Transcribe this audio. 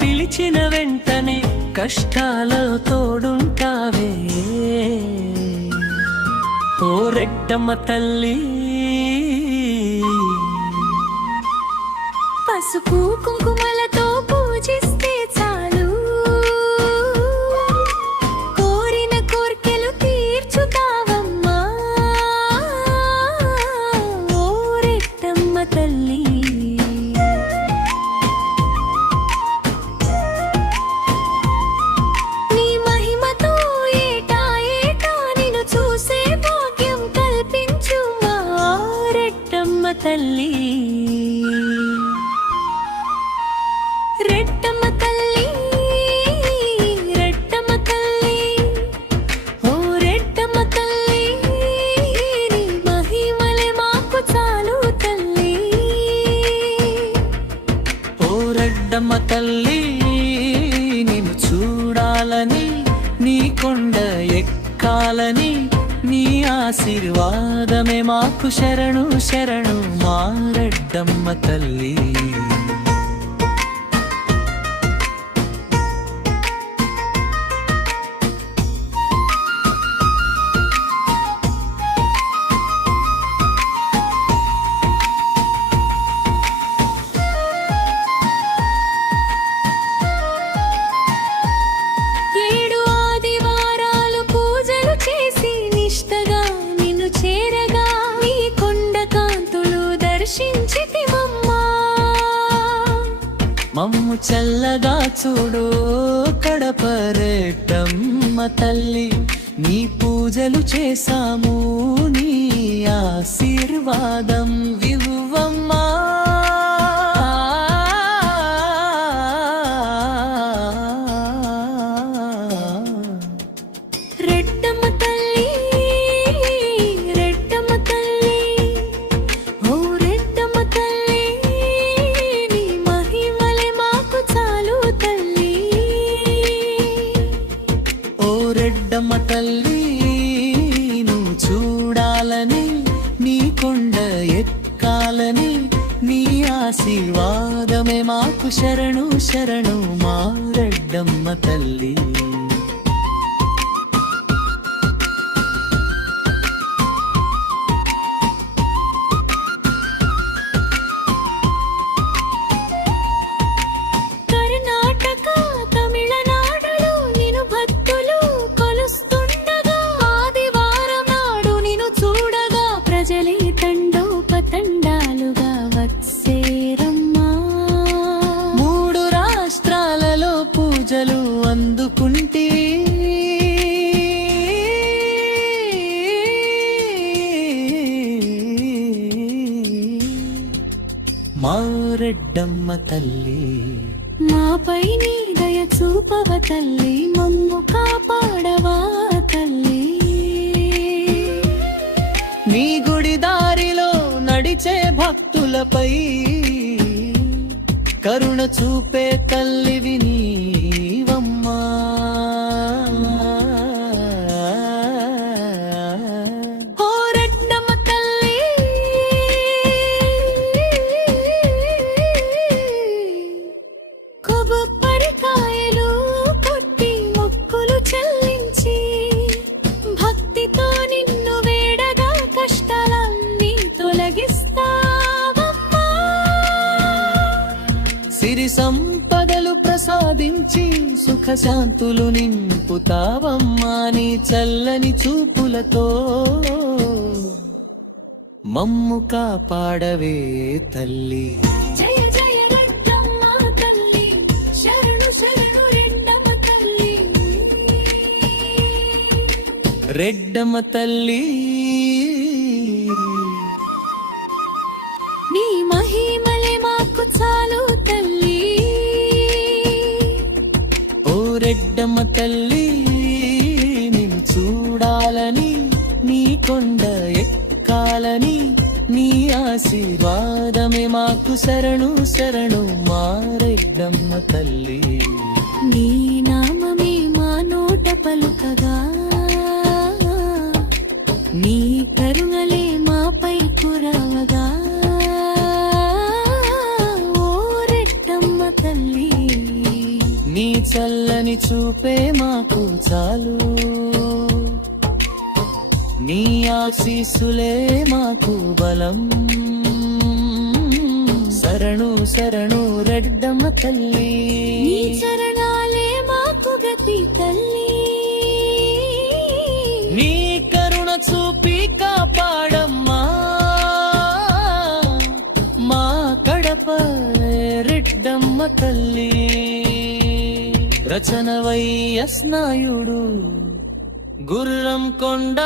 పిలిచిన వెంటనే కష్టాలలో తోడుంటావే ఓ రెడ్డమ్మ తల్లి. పసుపు కుంకుమలతో పూజిస్తే చాలు, కోరిన కోర్కెలు తీర్చుతావమ్మా ఓ రెడ్డమ్మ తల్లి. తల్లి రెడ్డమ్మ తల్లి, రెడ్డమ్మ తల్లి, ఓ రెడ్డమ్మ తల్లి, నీ మహిమలే మాకు చాలు తల్లి. ఓ రెడ్డమ్మ తల్లి నిన్ను చూడాలని, నీ కొండ ఎక్కాలని, నీ ఆశీర్వాదమే మాకు శరణు శరణు మా రెడ్డమ్మ తల్లి. మమ్ము చల్లగా చూడు కడప రెడ్డమ్మ తల్లి, నీ పూజలు చేసాము, నీ ఆశీర్వాదం వివ్వమ్మా. రెడ్డమ్మ తల్లి, రెడ్డమ్మ తల్లి, ఓ రెడ్డమ్మ తల్లి, నీ మహిమలే మాకు చాలు తల్లి. ఓ రెడ్డమ్మ తల్లి నువ్వు చూడాలని, నీ కొండ ఎక్కాలని, నీ ఆశీర్వాదమే మాకు శరణు శరణు మా రెడ్డమ్మ తల్లి. పూజలు అందుకుంటే మా రెడ్డమ్మ తల్లి, మాపై నీ దయ చూపవ తల్లి, మమ్ము కాపాడవా తల్లి. నీ గుడి దారిలో నడిచే భక్తులపై కరుణ చూపే తల్లివి నీవమ్మా. ఓ రెడ్డమ్మ తల్లి, కొబ్బరికాయలు కొట్టి మొక్కులు చెల్లించి భక్తితో నిన్ను వేడగా కష్టాలన్నీ తొలగిస్తావమ్మా. సిరి సంపదలు ప్రసాదించి సుఖశాంతులు నింపుతావమ్మా, నీ చల్లని చూపులతో మమ్ము కాపాడవే తల్లి. జయ జయ రెడ్డమ్మ తల్లి, శరణు శరణు రెడ్డమ్మ తల్లి. రెడ్డమ్మ తల్లి నీ మహిమలే మాకు చాలు తల్లి. ఓ రెడ్డమ్మ తల్లి నిన్ను చూడాలని, నీ కొండ ఎక్కాలని, నీ ఆశీర్వాదమే మాకు శరణు శరణు మా రెడ్డమ్మ తల్లి. నీ నామమే మా నోట పలుకగా, నీ కరుణలే మాపై కురవగా, ఓ రెడ్డమ్మ తల్లి. నీ చల్లని చూపే మాకు చాలు, నీ ఆశీస్సులే మాకు బలం. శరణు శరణు రెడ్డమ్మ తల్లి, నీ చరణాలే మాకు గతి తల్లి. నీ కరుణ చూపి కాపాడమ్మా మా కడప రెడ్డమ్మ తల్లి. రచనవై స్నాయుడు గుర్రం కొండ